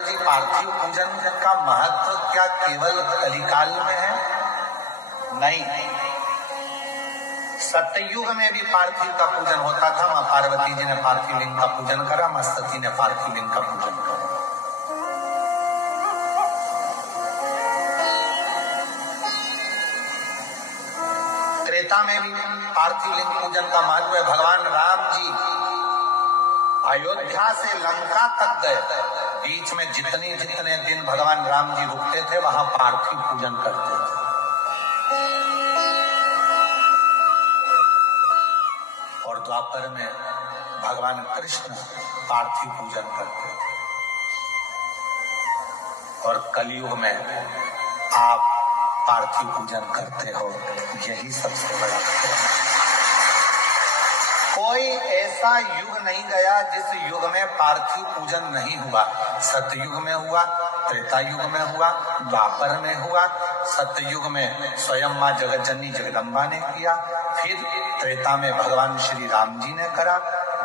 जी, पार्थिव पूजन का महत्व क्या केवल कलिकाल में है? नहीं, सतयुग में भी पार्थिव का पूजन होता था। मां पार्वती जी ने पार्थिव लिंग का पूजन करा, मां सती ने पार्थिव लिंग का पूजन करा। त्रेता में भी पार्थिव लिंग पूजन का महत्व है। भगवान राम जी अयोध्या से लंका तक गए, बीच में जितने दिन भगवान राम जी रुकते थे वहां पार्थिव पूजन करते थे। और द्वापर में भगवान कृष्ण पार्थिव पूजन करते थे। और कलयुग में आप पार्थिव पूजन करते हो, यही सबसे बड़ा है। कोई ऐसा युग नहीं गया जिस युग में पार्थिव पूजन नहीं हुआ। सतयुग में हुआ, त्रेता युग में हुआ, द्वापर में हुआ। सतयुग में स्वयं मां जगतजननी जगदम्बा ने किया, फिर त्रेता में भगवान श्री राम जी ने करा,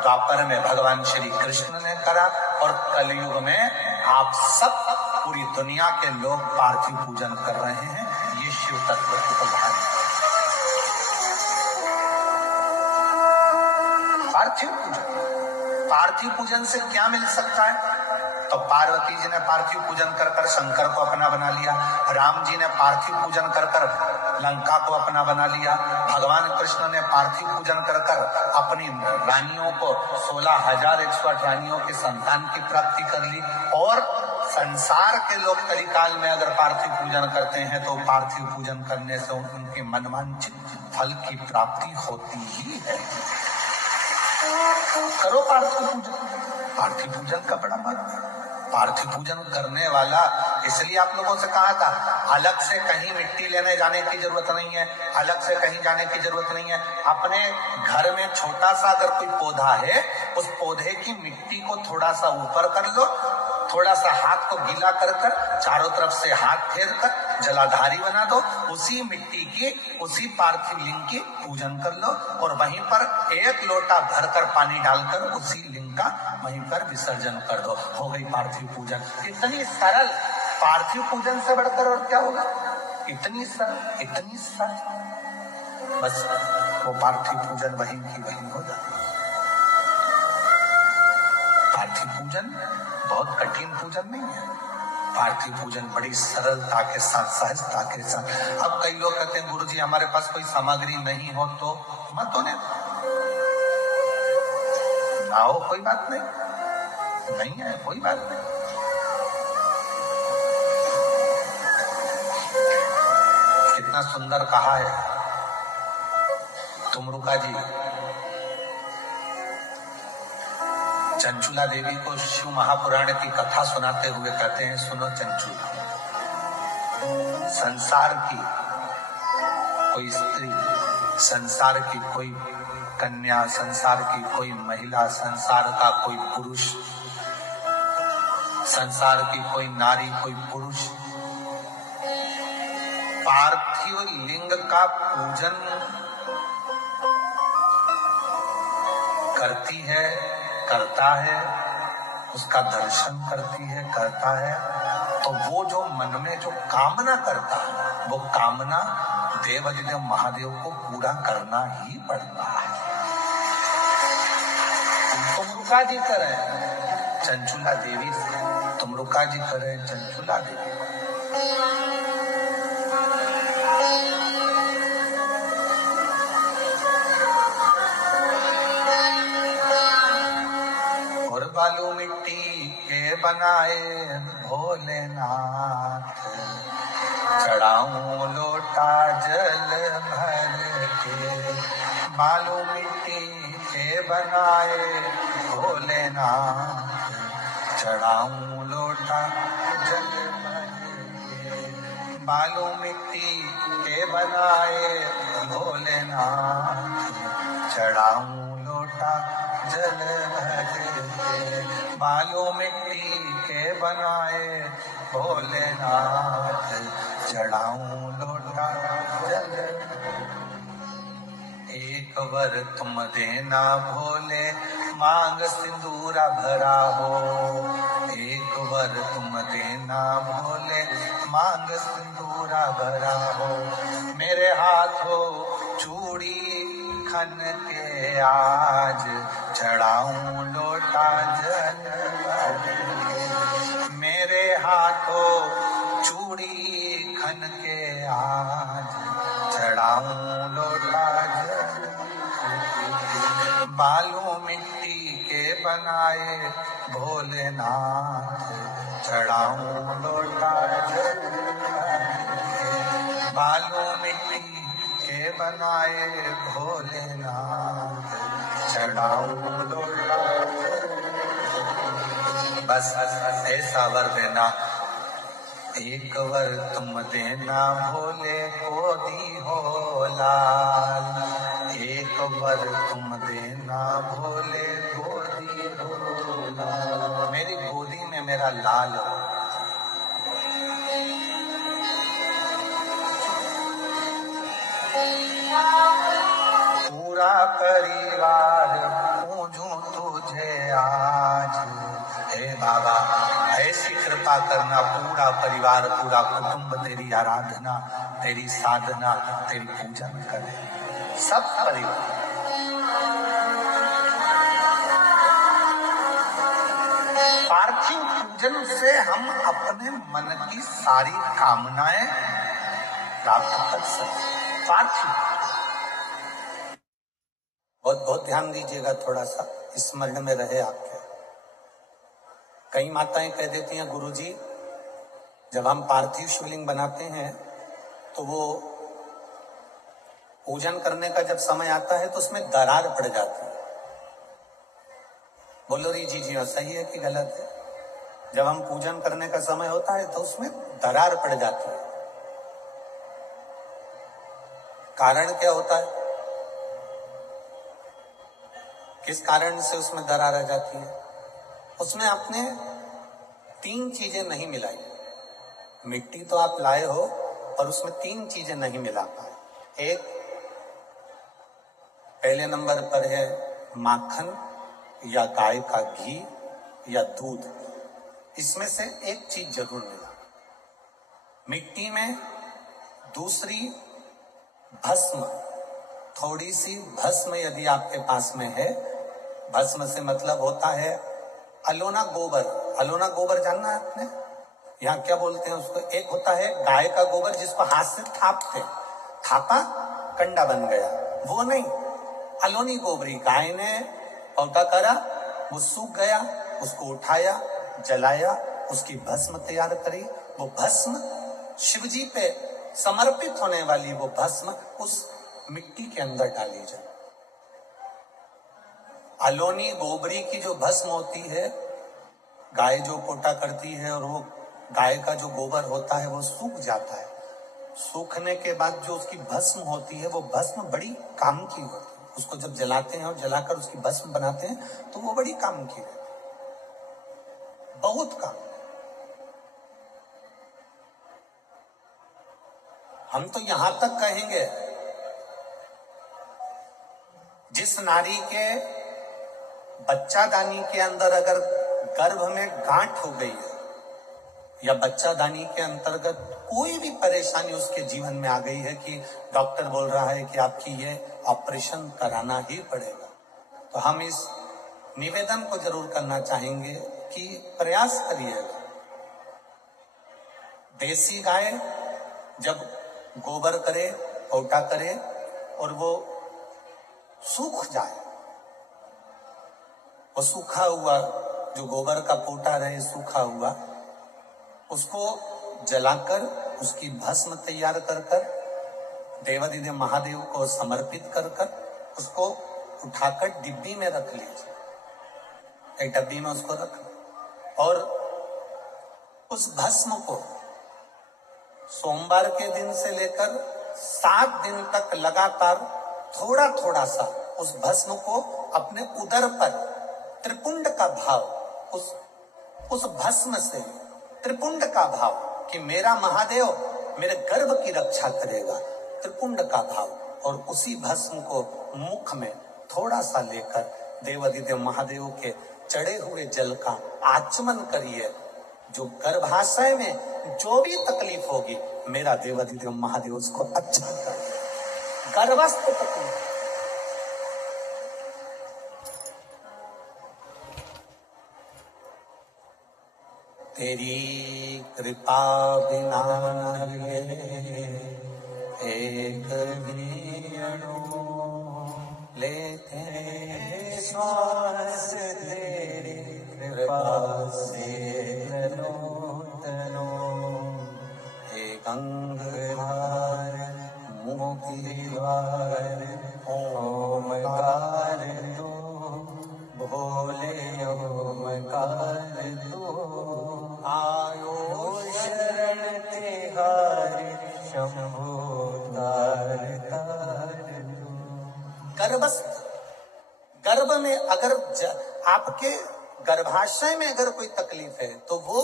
द्वापर में भगवान श्री कृष्ण ने करा, और कलयुग में आप सब पूरी दुनिया के लोग पार्थिव पूजन कर रहे हैं। ये शिव तत्व की प्रधान है। पार्थिव पूजन से क्या मिल सकता है? तो पार्वती जी ने पार्थिव पूजन कर कर शंकर को अपना बना लिया, राम जी ने पार्थिव पूजन कर कर लंका को अपना बना लिया, भगवान कृष्ण ने पार्थिव पूजन कर कर अपनी रानियों को 16,108 रानियों की संतान की प्राप्ति कर ली। और संसार के लोग कलिकाल में अगर पार्थिव पूजन करते हैं तो पार्थिव पूजन करने से उनके मनवांछित फल की प्राप्ति होती ही है। करो पार्थिव पूजन। पार्थिव पूजन का बड़ा महत्व है। पार्थिव पूजन करने वाला, इसलिए आप लोगों से कहा था अलग से कहीं मिट्टी लेने जाने की जरूरत नहीं है, अलग से कहीं जाने की जरूरत नहीं है। अपने घर में छोटा सा अगर कोई पौधा है, उस पौधे की मिट्टी को थोड़ा सा ऊपर कर लो, थोड़ा सा हाथ को गीला कर कर चारों तरफ से हाथ फेर कर जलाधारी बना दो, उसी मिट्टी की, उसी पार्थिव लिंग की पूजन कर लो, और वहीं पर एक लोटा भरकर पानी डालकर उसी लिंग का वहीं पर विसर्जन कर दो। हो गई पार्थिव पूजन। इतनी सरल। पार्थिव पूजन से बढ़कर और क्या होगा? इतनी सरल, इतनी सरल। बस वो पार्थिव पूजन वहीं की वहीं हो जाती। पार्थिव पूजन बहुत कठिन पूजन नहीं है। पार्थिव पूजन बड़ी सरलता के साथ, सहजता के साथ। अब कई लोग कहते हैं गुरुजी हमारे पास कोई सामग्री नहीं हो तो मत होने ना हो, कोई बात नहीं है, कोई बात नहीं। कितना सुंदर कहा है तुमरुका जी। चंचुला देवी को शिव महापुराण की कथा सुनाते हुए कहते हैं, सुनो चंचुला, संसार की कोई स्त्री, संसार की कोई कन्या, संसार की कोई महिला, संसार का कोई पुरुष, संसार की कोई नारी, कोई पुरुष पार्थिव लिंग का पूजन करती है, करता है, उसका दर्शन करती है, करता है, तो वो जो मन में जो कामना करता है, वो कामना देवाधिदेव महादेव को पूरा करना ही पड़ता है। तुमरुका जी करे चंचुला देवी से, तुमरुका जी करे चंचुला देवी। बालू मिट्टी के बनाए भोलेनाथ, चढ़ाऊं लोटा जल भर के। बालू मिट्टी के बनाए भोलेनाथ, चढ़ाऊं लोटा जल भर के। बालू मिट्टी के बनाए भोलेनाथ, चढ़ाऊं लोटा जल भर के। बालू मिट्टी के बनाए भोलेनाथ, चढ़ाऊं लोटा जल। एक वर तुम देना भोले, मांग सिंदूरा भरा हो। एक वर तुम देना भोले, मांग सिंदूरा भरा हो। मेरे हाथों चूड़ी खन के आज, चढ़ाऊं लोटा जल भर। मेरे हाथों चूड़ी खन के आज, चढ़ाऊं लोटा जल। बालों मिट्टी के बनाए भोलेनाथ, चढ़ाऊं लोटा जल। बालों मिट्टी के बनाए भोलेनाथ, चढ़ाऊं लोटा जल। बस ऐसा वर देना, एक वर तुम देना भोले को दी हो लाल। एक वर तुम देना भोले को दी हो लाल। मेरी गोदी में मेरा लाल हो। पूरा परिवार पूजूं तुझे आज, हे बाबा ऐसी कृपा करना, पूरा परिवार पूरा कुटुंब तेरी आराधना, तेरी साधना, तेरी पूजन करे, सब परिवार। पार्थिव पूजन से हम अपने मन की सारी कामनाएं प्राप्त कर सकते। पार्थिव बहुत बहुत ध्यान दीजिएगा, थोड़ा सा स्मरण में रहे आपके। कई माताएं कह देती हैं, गुरुजी जब हम पार्थिव शिवलिंग बनाते हैं तो वो पूजन करने का जब समय आता है तो उसमें दरार पड़ जाती है। बोलो री जी जी सही है कि गलत है? जब हम पूजन करने का समय होता है तो उसमें दरार पड़ जाती है। कारण क्या होता है? किस कारण से उसमें दरार आ जाती है? उसमें आपने 3 चीजें नहीं मिलाई। मिट्टी तो आप लाए हो और उसमें 3 चीजें नहीं मिला पाए। एक, पहले नंबर पर है माखन या गाय का घी या दूध। इसमें से एक चीज जरूर मिला मिट्टी में। दूसरी, भस्म, थोड़ी सी भस्म यदि आपके पास में है। भस्म से मतलब होता है अलोना गोबर। अलोना गोबर जानना है आपने? यहाँ क्या बोलते हैं उसको? एक होता है गाय का गोबर जिसको हाथ से थापते, थापा कंडा बन गया, वो नहीं। अलोनी गोबरी, गाय ने पौधा करा, वो सूख गया, उसको उठाया, जलाया, उसकी भस्म तैयार करी। वो भस्म शिवजी पे समर्पित होने वाली वो भस्म उस मिट्टी के अंदर डाली जाए। अलोनी गोबरी की जो भस्म होती है, गाय जो पोटा करती है और वो गाय का जो गोबर होता है वो सूख जाता है। सूखने के बाद जो उसकी भस्म होती है वो भस्म बड़ी काम की होती है। उसको जब जलाते हैं और जलाकर उसकी भस्म बनाते हैं तो वो बड़ी काम की रहती है, बहुत काम। हम तो यहां तक कहेंगे, जिस नारी के बच्चादानी के अंदर अगर गर्भ में गांठ हो गई है या बच्चादानी के अंतर्गत कोई भी परेशानी उसके जीवन में आ गई है कि डॉक्टर बोल रहा है कि आपकी ये ऑपरेशन कराना ही पड़ेगा, तो हम इस निवेदन को जरूर करना चाहेंगे कि प्रयास करिएगा। देसी गाय जब गोबर करे, पोटा करे और वो सूख जाए, वो सूखा हुआ जो गोबर का पोटा रहे सूखा हुआ, उसको जलाकर उसकी भस्म तैयार कर कर देवादिदेव महादेव को समर्पित कर कर उसको उठाकर डिब्बी में रख लीजिए। एक डब्बी में उसको रख और उस भस्म को सोमवार के दिन से लेकर 7 दिन तक लगातार थोड़ा थोड़ा सा उस भस्म को अपने उदर पर त्रिपुंड का भाव, उस भस्म से त्रिपुंड का भाव कि मेरा महादेव मेरे गर्भ की रक्षा करेगा, त्रिपुंड का भाव, और उसी भस्म को मुख में थोड़ा सा लेकर देवादिदेव महादेव के चढ़े हुए जल का आचमन करिए जो गर्भाशय में जो भी तकलीफ होगी, मेरा देवाधिदेव महादेव उसको अच्छा कर। गर्भस्थ तकलीफ, तेरी कृपा बिना एक भी अणु लेते श्वास, तेरी कृपा से तनो एक अंगहार मुक्तिद्वार ओमकार दो, भोले ओमकार दो, आयो शरण तिहारी शंभो तार तार दो। गर्भस्थ, गर्भ में अगर आपके गर्भाशय में अगर कोई तकलीफ है तो वो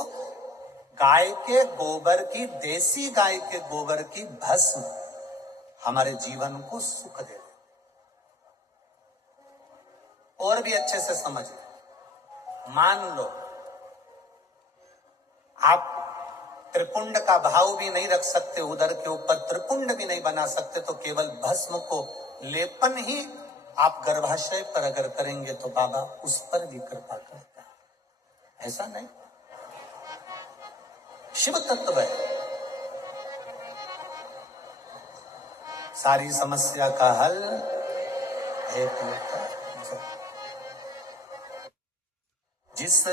गाय के गोबर की, देसी गाय के गोबर की भस्म हमारे जीवन को सुख दे। और भी अच्छे से समझ, मान लो आप त्रिपुंड का भाव भी नहीं रख सकते, उदर के ऊपर त्रिपुंड भी नहीं बना सकते, तो केवल भस्म को लेपन ही आप गर्भाशय पर अगर करेंगे तो बाबा उस पर भी कृपा करता है। ऐसा नहीं, शिव तत्व है। सारी समस्या का हल एक होता है। जिस